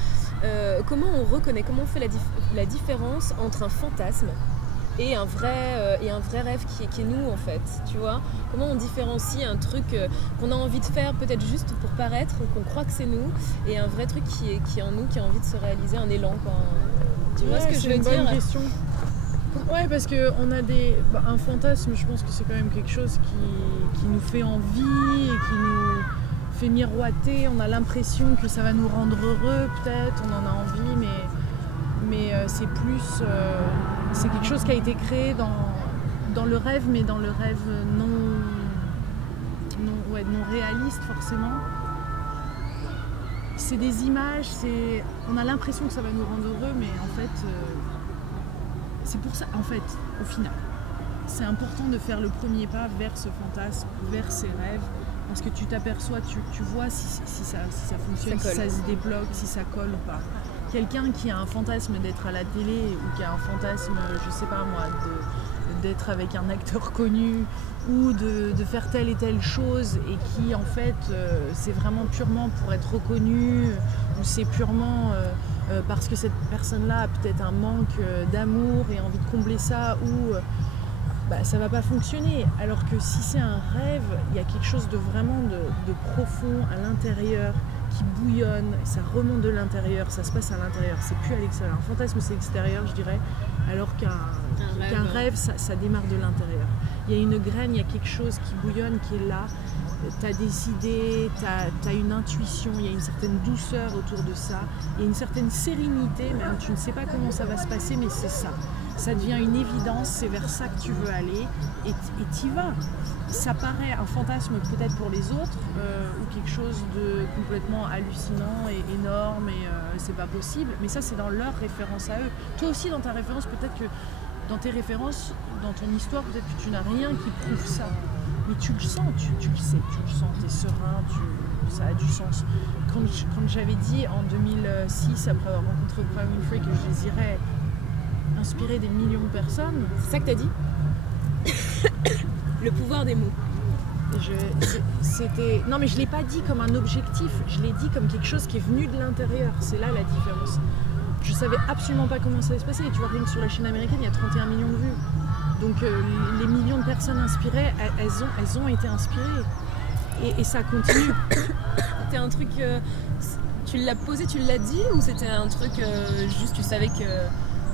comment on reconnaît, comment on fait la différence entre un fantasme et un vrai rêve qui est nous en fait, tu vois. Comment on différencie un truc qu'on a envie de faire peut-être juste pour paraître, qu'on croit que c'est nous, et un vrai truc qui est en nous, qui a envie de se réaliser, un élan quoi. Tu vois ce que je veux dire? C'est une bonne question. Ouais, parce qu'on a un fantasme, je pense que c'est quand même quelque chose qui nous fait envie et qui nous fait miroiter. On a l'impression que ça va nous rendre heureux peut-être, on en a envie, mais c'est plus... c'est quelque chose qui a été créé dans le rêve, mais dans le rêve non réaliste forcément. C'est des images, on a l'impression que ça va nous rendre heureux, mais en fait, c'est pour ça, en fait, au final, c'est important de faire le premier pas vers ce fantasme, vers ces rêves, parce que tu t'aperçois, tu vois si ça fonctionne, si ça se débloque, si ça colle ou pas. Quelqu'un qui a un fantasme d'être à la télé ou qui a un fantasme, je sais pas moi, d'être avec un acteur connu ou de faire telle et telle chose et qui en fait c'est vraiment purement pour être reconnu ou c'est purement parce que cette personne-là a peut-être un manque d'amour et envie de combler ça ou ça va pas fonctionner. Alors que si c'est un rêve, il y a quelque chose de vraiment de profond à l'intérieur qui bouillonne, ça remonte de l'intérieur, ça se passe à l'intérieur, c'est plus à l'extérieur. Un fantasme c'est extérieur je dirais, alors qu'un rêve ça démarre de l'intérieur. Il y a une graine, il y a quelque chose qui bouillonne, qui est là, tu as des idées, tu as une intuition, il y a une certaine douceur autour de ça, il y a une certaine sérénité, même tu ne sais pas comment ça va se passer mais c'est ça. Ça devient une évidence, c'est vers ça que tu veux aller et t'y vas. Ça paraît un fantasme peut-être pour les autres ou quelque chose de complètement hallucinant et énorme et c'est pas possible, mais ça c'est dans leur référence à eux. Toi aussi dans ta référence, peut-être que dans tes références, dans ton histoire, peut-être que tu n'as rien qui prouve ça, mais tu le sens, tu le sais, tu le sens, t'es serein, ça a du sens. Quand j'avais dit en 2006, après avoir rencontré Oprah Winfrey, que je désirais inspirer des millions de personnes. C'est ça que t'as dit? Le pouvoir des mots. Non mais je ne l'ai pas dit comme un objectif, je l'ai dit comme quelque chose qui est venu de l'intérieur. C'est là la différence. Je ne savais absolument pas comment ça allait se passer. Tu vois, rien que sur la chaîne américaine, il y a 31 millions de vues. Donc les millions de personnes inspirées, elles ont été inspirées. Et ça continue. C'était un truc... tu l'as posé, tu l'as dit, ou c'était un truc juste tu savais que...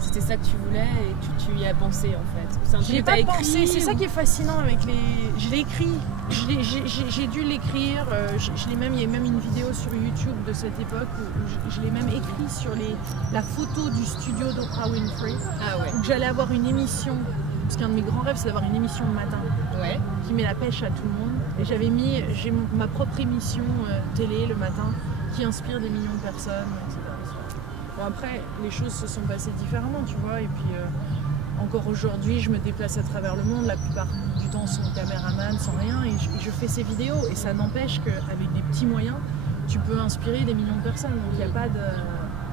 C'était ça que tu voulais et tu y as pensé en fait. C'est un truc que t'as écrit. C'est ça qui est fascinant avec les. Je l'ai écrit. J'ai dû l'écrire. Il y a même une vidéo sur YouTube de cette époque où je l'ai même écrit sur la photo du studio d'Oprah Winfrey. Ah ouais. Où j'allais avoir une émission. Parce qu'un de mes grands rêves, c'est d'avoir une émission le matin. Ouais. Qui met la pêche à tout le monde. Et j'ai ma propre émission télé le matin qui inspire des millions de personnes, etc. Bon, après, les choses se sont passées différemment, tu vois, et puis encore aujourd'hui, je me déplace à travers le monde, la plupart du temps sans caméraman, sans rien, et je fais ces vidéos, et ça n'empêche qu'avec des petits moyens, tu peux inspirer des millions de personnes, donc il n'y a pas de...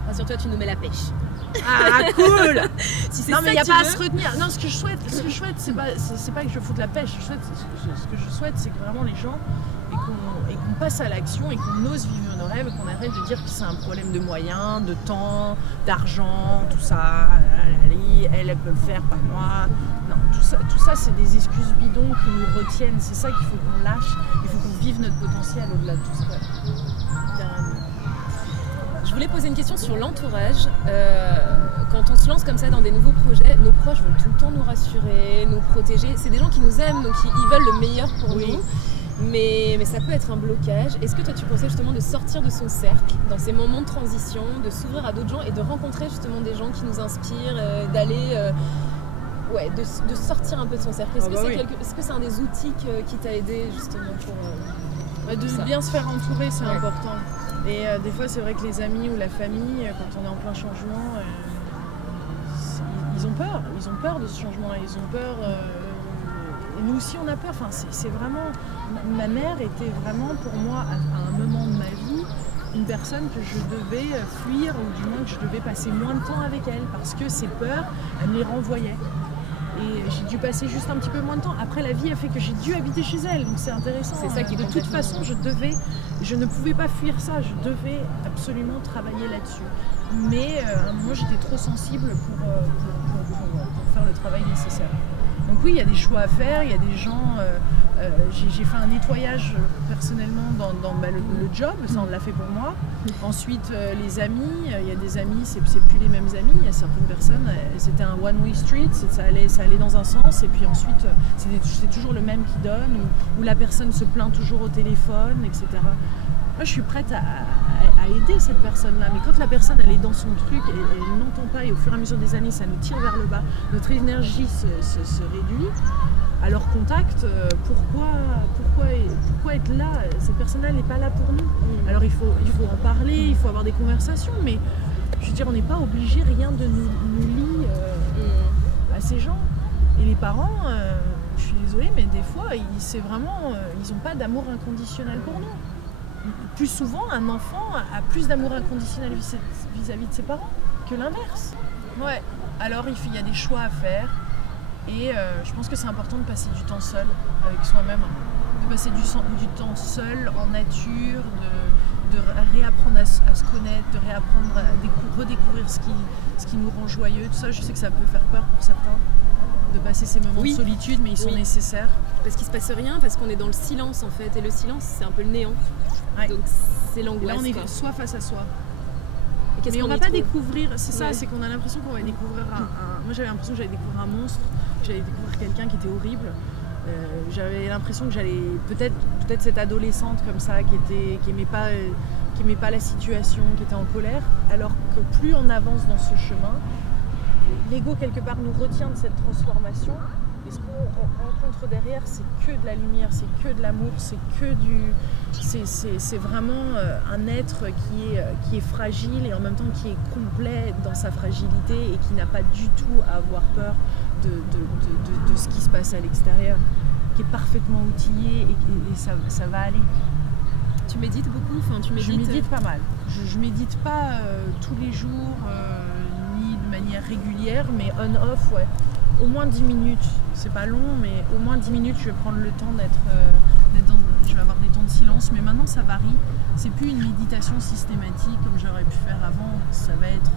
Enfin, sur toi, tu nous mets la pêche. Ah cool. Si non mais il n'y a pas à se retenir. Non, ce que je souhaite, c'est pas que je foute la pêche. Ce que je souhaite, c'est que vraiment les gens et qu'on passe à l'action et qu'on ose vivre nos rêves, et qu'on arrête de dire que c'est un problème de moyens, de temps, d'argent, tout ça. Elle peut le faire, pas moi. Non, tout ça, c'est des excuses bidons qui nous retiennent. C'est ça qu'il faut qu'on lâche. Il faut qu'on vive notre potentiel au-delà de tout ça. Je voulais poser une question sur l'entourage. Quand on se lance comme ça dans des nouveaux projets, nos proches veulent tout le temps nous rassurer, nous protéger. C'est des gens qui nous aiment, donc ils veulent le meilleur pour nous. Mais ça peut être un blocage. Est-ce que toi tu conseilles justement de sortir de son cercle dans ces moments de transition, de s'ouvrir à d'autres gens et de rencontrer justement des gens qui nous inspirent, d'aller... de sortir un peu de son cercle. Est-ce que c'est un des outils qui t'a aidé justement pour... de bien se faire entourer, c'est important. Et des fois, c'est vrai que les amis ou la famille, quand on est en plein changement, ils ont peur. Ils ont peur de ce changement-là. Ils ont peur. Et nous aussi, on a peur. Enfin, c'est vraiment. Ma mère était vraiment pour moi, à un moment de ma vie, une personne que je devais fuir, ou du moins que je devais passer moins de temps avec elle, parce que ses peurs, elle me les renvoyait. Et j'ai dû passer juste un petit peu moins de temps. Après, la vie a fait que j'ai dû habiter chez elle, donc c'est intéressant. C'est ça qui est de toute façon, je ne pouvais pas fuir ça, je devais absolument travailler là-dessus. Mais à un moment, j'étais trop sensible pour faire le travail nécessaire. Donc oui, il y a des choix à faire, il y a des gens... j'ai fait un nettoyage personnellement dans le job, ça on l'a fait pour moi. Ensuite, les amis, il y a des amis, c'est plus les mêmes amis, il y a certaines personnes, c'était un one-way street, ça allait dans un sens, et puis ensuite, c'est toujours le même qui donne, ou la personne se plaint toujours au téléphone, etc. Moi, je suis prête à aider cette personne-là, mais quand la personne elle est dans son truc et elle n'entend pas, et au fur et à mesure des années, ça nous tire vers le bas, notre énergie se réduit. À leur contact, pourquoi être là? Cette personne-là n'est pas là pour nous. Alors il faut en parler, il faut avoir des conversations, mais je veux dire, on n'est pas obligé, rien de nous lie à ces gens. Et les parents, je suis désolée, mais des fois, ils n'ont pas d'amour inconditionnel pour nous. Plus souvent, un enfant a plus d'amour inconditionnel vis-à-vis de ses parents que l'inverse. Ouais. Alors il y a des choix à faire. Et je pense que c'est important de passer du temps seul avec soi-même, de passer du temps seul en nature, de réapprendre à se connaître, de réapprendre à redécouvrir ce qui nous rend joyeux. Tout ça, je sais que ça peut faire peur pour certains, de passer ces moments de solitude, mais ils sont nécessaires. Parce qu'il ne se passe rien, parce qu'on est dans le silence en fait, et le silence c'est un peu le néant. Ouais. Donc c'est l'angoisse. Là on est soi face à soi. Mais on va pas découvrir, c'est ça, c'est qu'on a l'impression qu'on va découvrir moi j'avais l'impression que j'allais découvrir un monstre, que j'allais découvrir quelqu'un qui était horrible. J'avais l'impression que j'allais peut-être cette adolescente comme ça qui aimait pas la situation, qui était en colère, alors que plus on avance dans ce chemin, l'ego quelque part nous retient de cette transformation. Et ce qu'on rencontre derrière, c'est que de la lumière, c'est que de l'amour, c'est vraiment un être qui est fragile et en même temps qui est complet dans sa fragilité et qui n'a pas du tout à avoir peur de ce qui se passe à l'extérieur, qui est parfaitement outillé et ça va aller. Tu médites beaucoup? Je médite pas mal. Je médite pas tous les jours ni de manière régulière, mais on-off, ouais. Au moins 10 minutes, c'est pas long, mais au moins 10 minutes, je vais prendre le temps je vais avoir des temps de silence, mais maintenant ça varie. C'est plus une méditation systématique comme j'aurais pu faire avant. Ça va être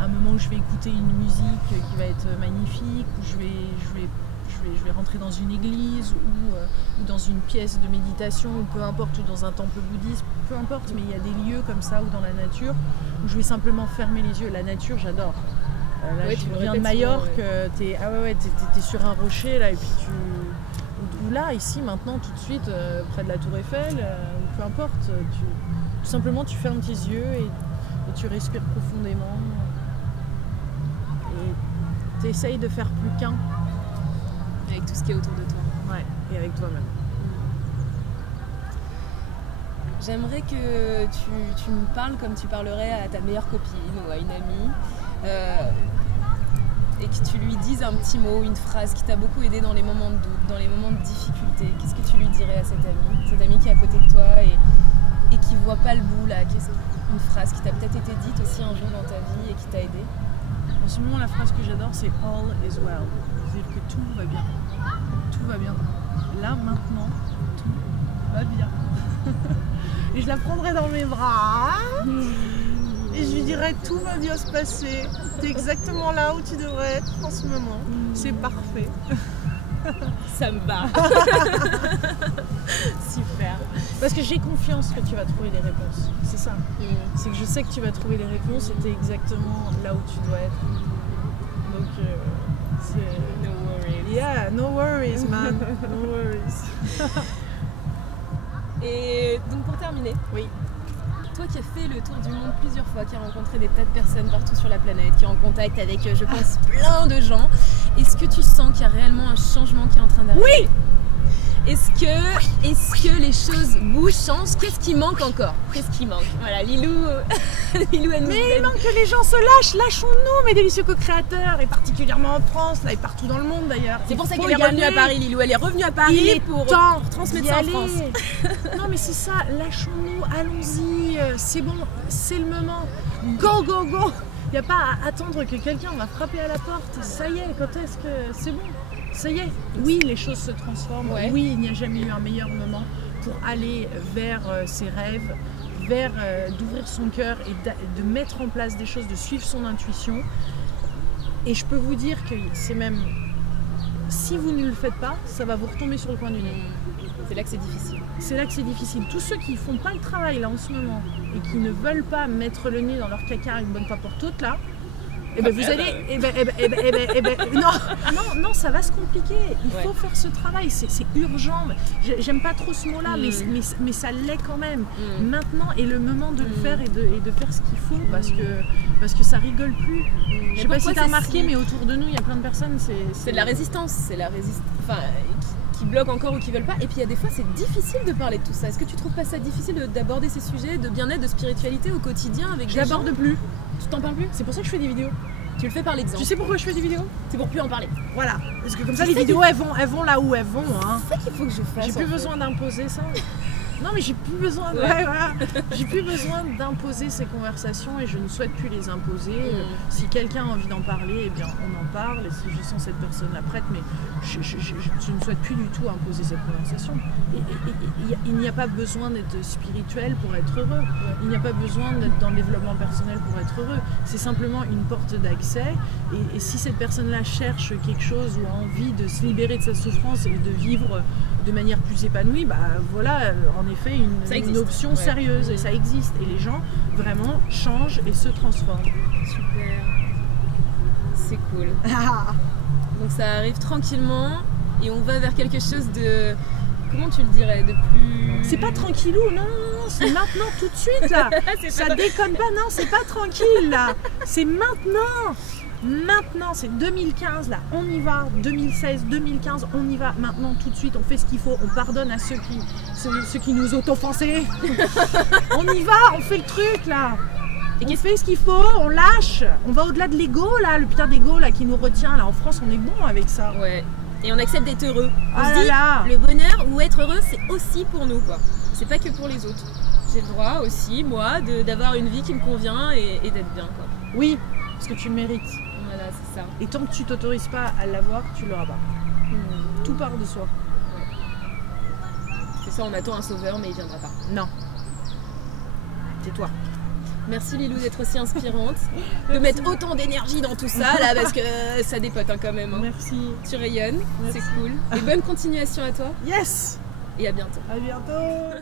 un moment où je vais écouter une musique qui va être magnifique, où je vais rentrer dans une église ou dans une pièce de méditation, ou peu importe, ou dans un temple bouddhiste, peu importe, mais il y a des lieux comme ça ou dans la nature où je vais simplement fermer les yeux. La nature, j'adore. Là, je viens de Majorque, t'es sur un rocher là, et puis ou là, ici, maintenant, tout de suite, près de la Tour Eiffel, peu importe, tout simplement tu fermes tes yeux et tu respires profondément et tu essayes de faire plus qu'un. Avec tout ce qui est autour de toi. Ouais, et avec toi-même. J'aimerais que tu me parles comme tu parlerais à ta meilleure copine ou à une amie. Et que tu lui dises un petit mot, une phrase qui t'a beaucoup aidé dans les moments de doute, dans les moments de difficulté. Qu'est-ce que tu lui dirais à cette amie qui est à côté de toi et qui voient pas le bout là, qu'est-ce une phrase qui t'a peut-être été dite aussi un jour dans ta vie et qui t'a aidé? En ce moment, la phrase que j'adore, c'est all is well. C'est-à-dire que tout va bien. Tout va bien. Là, maintenant, tout va bien. Et je la prendrai dans mes bras. Et je lui dirais, tout va bien se passer. T'es exactement là où tu devrais être en ce moment. C'est parfait. Ça me va. Super. Parce que j'ai confiance que tu vas trouver les réponses. C'est ça. C'est que je sais que tu vas trouver les réponses et t'es exactement là où tu dois être. Donc, c'est... No worries. Yeah, no worries, man. No worries. Et donc pour terminer, Oui. toi qui as fait le tour du monde plusieurs fois, qui a rencontré des tas de personnes partout sur la planète, qui est en contact avec, je pense, plein de gens, est-ce que tu sens qu'il y a réellement un changement qui est en train d'arriver? Oui. Est-ce que les choses bougent, changent? Qu'est-ce qui manque encore? Qu'est-ce qui manque? Voilà, Lilou, Lilou elle nous Mais il aide. manque que les gens se lâchent. Lâchons-nous, mes délicieux co-créateurs, et particulièrement en France, là, et partout dans le monde d'ailleurs. C'est pour ça Il faut qu'elle est y revenue à aller. Paris, Lilou. Elle est revenue à Il Paris est pour temps transmettre d'y ça en aller. France. Non mais c'est ça, lâchons-nous, allons-y, c'est bon, c'est le moment. Go, go, go. Il n'y a pas à attendre que quelqu'un va frapper à la porte. Ça y est, quand est-ce que c'est bon? Ça y est. Oui, les choses se transforment. Ouais. Oui, il n'y a jamais eu un meilleur moment pour aller vers ses rêves, vers d'ouvrir son cœur et de mettre en place des choses, de suivre son intuition. Et je peux vous dire que c'est même... Si vous ne le faites pas, ça va vous retomber sur le coin du nez. C'est là que c'est difficile. C'est là que c'est difficile. Tous ceux qui font pas le travail là en ce moment et qui ne veulent pas mettre le nez dans leur caca une bonne fois pour toutes là, eh ben vous allez, non, ça va se compliquer. Il faut faire ce travail. C'est urgent. J'aime pas trop ce mot-là, mais ça l'est quand même. Maintenant est le moment de le faire et de faire ce qu'il faut parce que ça rigole plus. Je sais pas si t'as remarqué, mais autour de nous, il y a plein de personnes. C'est de la résistance. C'est la résistance. Enfin, qui bloquent encore ou qui veulent pas. Et puis il y a des fois, c'est difficile de parler de tout ça. Est-ce que tu trouves pas ça difficile d'aborder ces sujets de bien-être, de spiritualité au quotidien avec des gens? Je l'aborde plus. Tu t'en parles plus? C'est pour ça que je fais des vidéos. Tu le fais par l'exemple. Tu sais pourquoi je fais des vidéos? C'est pour plus en parler. Voilà. Parce que comme ça, les vidéos, elles vont là où elles vont. Hein. C'est ça qu'il faut que je fasse. J'ai plus besoin d'imposer ça. Non mais j'ai plus besoin j'ai plus besoin d'imposer ces conversations et je ne souhaite plus les imposer. Si quelqu'un a envie d'en parler, eh bien on en parle et si je sens cette personne-là prête, mais je ne souhaite plus du tout imposer cette conversation. Il n'y a pas besoin d'être spirituel pour être heureux. Il n'y a pas besoin d'être dans le développement personnel pour être heureux. C'est simplement une porte d'accès et si cette personne-là cherche quelque chose ou a envie de se libérer de sa souffrance et de vivre de manière plus épanouie, bah voilà, en effet, une option sérieuse et ça existe. Et les gens vraiment changent et se transforment. Super, c'est cool. Donc ça arrive tranquillement et on va vers quelque chose de, comment tu le dirais, de plus... C'est pas tranquillou, non, c'est maintenant tout de suite là. Ça déconne pas, non, c'est pas tranquille là. C'est maintenant. Maintenant, c'est 2015 là, on y va, 2016, 2015, on y va, maintenant tout de suite, on fait ce qu'il faut, on pardonne à ceux qui nous ont offensés. On y va, on fait le truc là. Et on fait ce qu'il faut, on lâche, on va au-delà de l'ego là, le putain d'ego là qui nous retient là, en France on est bon avec ça. Ouais, et on accepte d'être heureux. On Ah se dit, là. le bonheur ou être heureux c'est aussi pour nous quoi, c'est pas que pour les autres. J'ai le droit aussi, moi, d'avoir une vie qui me convient et d'être bien quoi. Oui, parce que tu le mérites. Voilà, c'est ça. Et tant que tu t'autorises pas à l'avoir, tu l'auras pas. Tout part de soi. C'est ça, on attend un sauveur, mais il viendra pas. Non. C'est toi. Merci Lilou d'être aussi inspirante, de mettre autant d'énergie dans tout ça là, parce que ça dépote hein, quand même. Hein. Merci. Tu rayonnes, c'est cool. Et bonne continuation à toi. Yes. Et à bientôt. À bientôt.